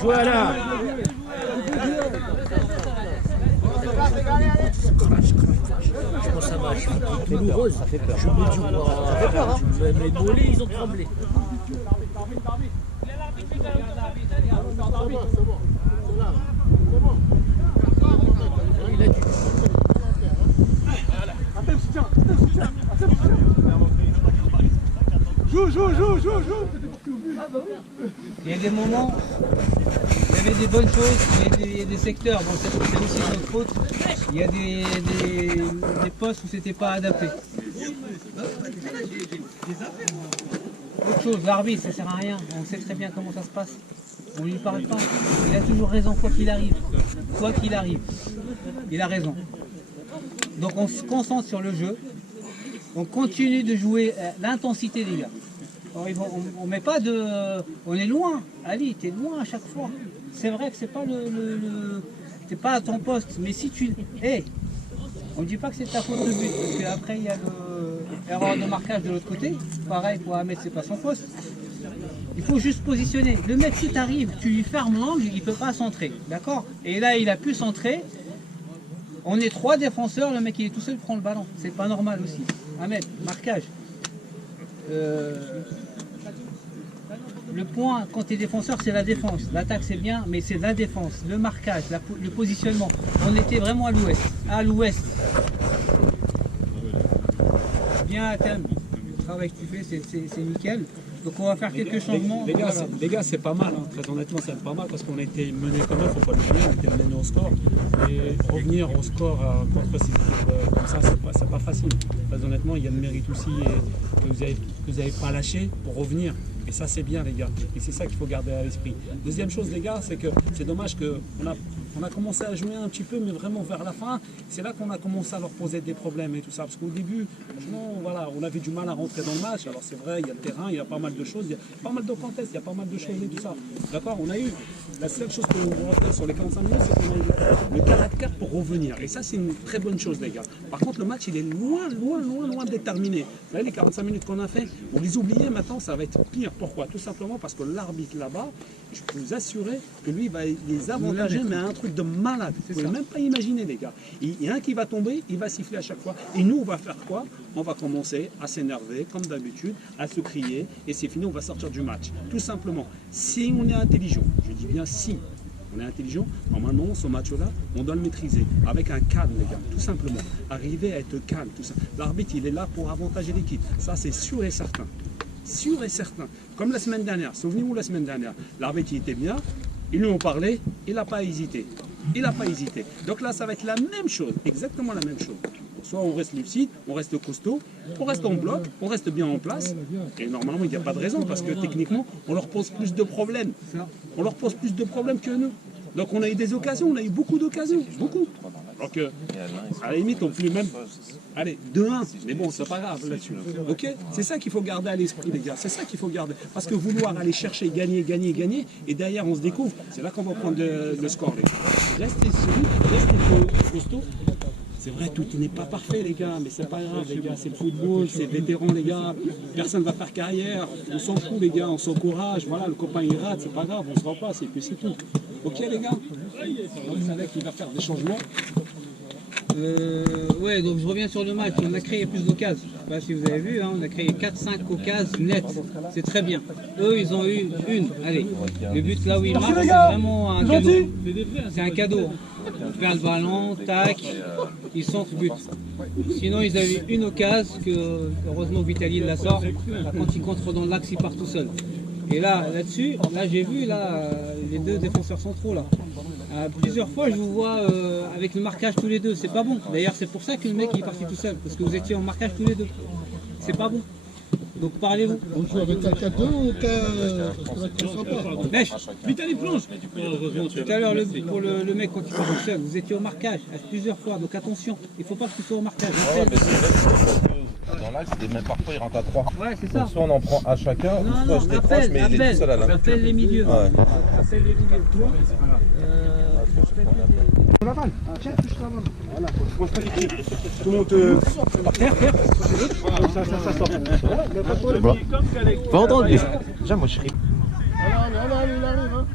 Voilà. Comment ça va? Je suis douloureuse, ça fait peur. Je me dis, ça fait peur, hein. Mes mollets, ils ont tremblé. Il a dit. Joue. Il y a des moments, il y avait des bonnes choses, il y a des secteurs, bon c'est aussi notre faute, il y a des postes où c'était pas adapté. Autre chose, l'arbitre, ça sert à rien, on sait très bien comment ça se passe. On lui parle pas, il a toujours raison quoi qu'il arrive. Quoi qu'il arrive, il a raison. Donc on se concentre sur le jeu, on continue de jouer l'intensité des gars. On met pas de... On est loin. Ali, t'es loin à chaque fois. C'est vrai que c'est pas t'es pas à ton poste. Mais si tu... Hey, on ne dit pas que c'est ta faute de but. Parce qu'après, il y a l'erreur de marquage de l'autre côté. Pareil, pour Ahmed, c'est pas son poste. Il faut juste positionner. Le mec, si t'arrives, tu lui fermes l'angle, il peut pas centrer. D'accord? Et là, il a pu centrer. On est 3 défenseurs. Le mec, il est tout seul, prend le ballon. C'est pas normal aussi. Ahmed, marquage. Le point, quand tu es défenseur, c'est la défense. L'attaque, c'est bien, mais c'est la défense, le marquage, le positionnement. On était vraiment à l'ouest. À l'ouest. Bien à thème. Le travail que tu fais, c'est nickel. Donc on va faire quelques changements. Les gars, c'est pas mal, hein. Très honnêtement, c'est pas mal parce qu'on a été mené quand même, faut pas l'oublier, on a été mené au score. Et revenir au score contre ces équipes comme ça, c'est pas facile. Très honnêtement, il y a le mérite aussi que vous avez pas lâché pour revenir. Et ça, c'est bien, les gars. Et c'est ça qu'il faut garder à l'esprit. Deuxième chose, les gars, c'est que c'est dommage qu'on a commencé à jouer un petit peu, mais vraiment vers la fin, c'est là qu'on a commencé à leur poser des problèmes et tout ça. Parce qu'au début, franchement, voilà, on avait du mal à rentrer dans le match. Alors c'est vrai, il y a le terrain, il y a pas mal de choses, il y a pas mal de contests, il y a pas mal de choses et tout ça. D'accord, on a eu, la seule chose qu'on retenait sur les 45 minutes, c'est qu'on a eu le caractère pour revenir. Et ça, c'est une très bonne chose, les gars. Par contre, le match, il est loin d'être terminé. Vous savez, les 45 minutes qu'on a fait, on les oubliait, maintenant, ça va être pire. Pourquoi? Tout simplement parce que l'arbitre là-bas, je peux vous assurer que lui va les avantager, mais à un truc de malade. Vous ne pouvez même pas imaginer, les gars. Il y a un qui va tomber, il va siffler à chaque fois. Et nous, on va faire quoi? On va commencer à s'énerver, comme d'habitude, à se crier, et c'est fini, on va sortir du match. Tout simplement. Si on est intelligent, je dis bien si on est intelligent, normalement, ce match-là, on doit le maîtriser. Avec un calme, les gars, tout simplement. Arriver à être calme, tout ça. L'arbitre, il est là pour avantager l'équipe. Ça, c'est sûr et certain. Sûr et certain. Comme la semaine dernière. Souvenez-vous la semaine dernière. L'arbitre, il était bien. Ils lui ont parlé. Il n'a pas hésité. Il n'a pas hésité. Donc là, ça va être la même chose. Exactement la même chose. Soit on reste lucide, on reste costaud, on reste en bloc, on reste bien en place. Et normalement, il n'y a pas de raison parce que techniquement, on leur pose plus de problèmes. On leur pose plus de problèmes que nous. Donc on a eu des occasions, on a eu beaucoup d'occasions. Beaucoup. Donc à la limite, on peut même... Allez, 2-1, mais bon, c'est pas grave là-dessus. Ok? C'est ça qu'il faut garder à l'esprit, les gars. C'est ça qu'il faut garder. Parce que vouloir aller chercher, gagner, et derrière on se découvre, c'est là qu'on va prendre le score, les gars. Restez solide, restez costaud. C'est vrai, tout n'est pas parfait, les gars, mais c'est pas grave, les gars. C'est le football, c'est vétéran, les gars. Personne ne va faire carrière. On s'en fout, les gars. On s'encourage. Voilà, le copain il rate, c'est pas grave, on se remplace et puis c'est tout. Ok, les gars? Donc, c'est là qu'il va faire des changements. Ouais, donc je reviens sur le match. On a créé plus d'occasions. Je ne sais pas si vous avez vu, hein, on a créé 4-5 occasions nettes. C'est très bien. Eux, ils ont eu une. Allez, le but là où ils marquent, c'est vraiment un cadeau. C'est un cadeau. On perd le ballon, tac, ils sont au but. Sinon, ils avaient eu une occasion que, heureusement, Vitali la sort. Quand il contre dans l'axe, il part tout seul. Et là-dessus, là, j'ai vu les deux défenseurs centraux là. Plusieurs fois, je vous vois avec le marquage tous les deux. C'est pas bon. D'ailleurs, c'est pour ça que le mec il est parti tout seul, parce que vous étiez en marquage tous les deux. C'est pas bon. Donc parlez-vous. On joue avec un K2 ou Mèche, Vitali plonge. Tout à l'heure, pour le mec quand il part tout seul, vous étiez au marquage plusieurs fois. Donc attention, il ne faut pas que tu sois au marquage. Dans l'axe, et même parfois il rentre à 3. Ouais, c'est ça. Donc soit on en prend à chacun, ou soit je décroche, mais il est tout seul à la. Appelle les milieux. Ouais. Appelle les milieux. Toi, la balle. Tiens, touche la balle. Voilà, faut pas l'équipe. Tout le monde par terre. Ça sort. Va entendre. Déjà, moi je serais. Allez, il arrive. Hein.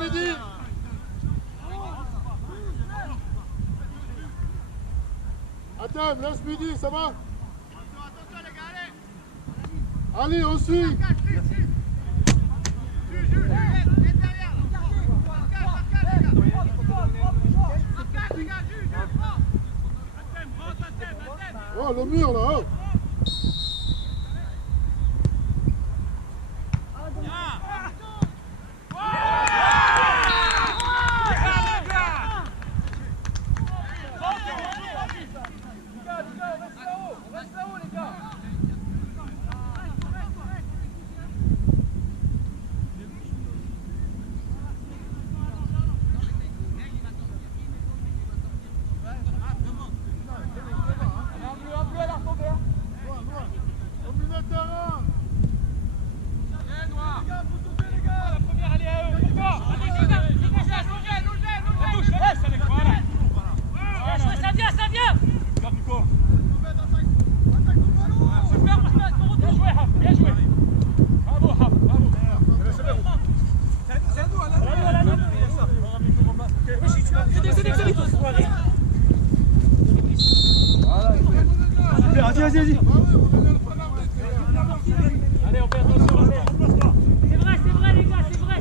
Mehdi. Attends, laisse Mehdi, ça va? Allez, on suit. Oh, le mur là, oh. Vas-y. Allez, on fait attention. C'est vrai, les gars, c'est vrai.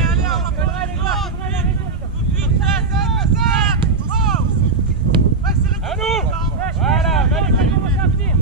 Allez, on rappellera les gars, c'est vrai, les résultats. À nous. Voilà, ça commence à venir.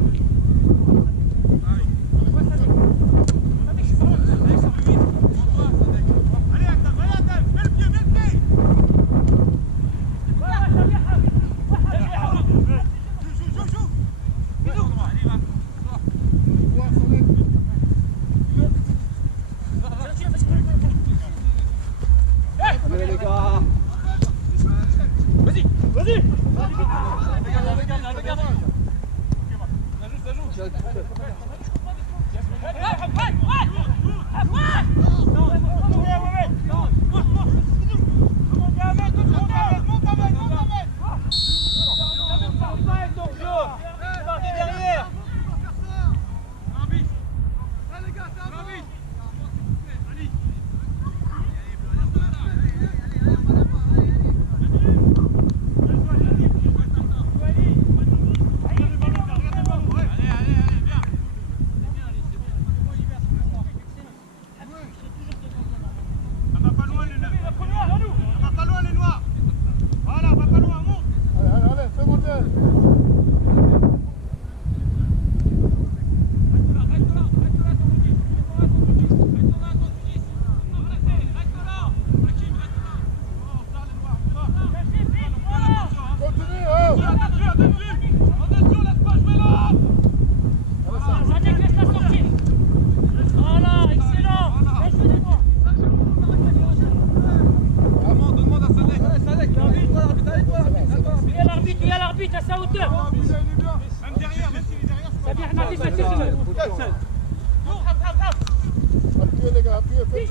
Il y a l'arbitre à sa hauteur. Même derrière, même s'il est derrière, c'est pas Ça vient, ça suffit. Appuyez les gars, appuyez, faites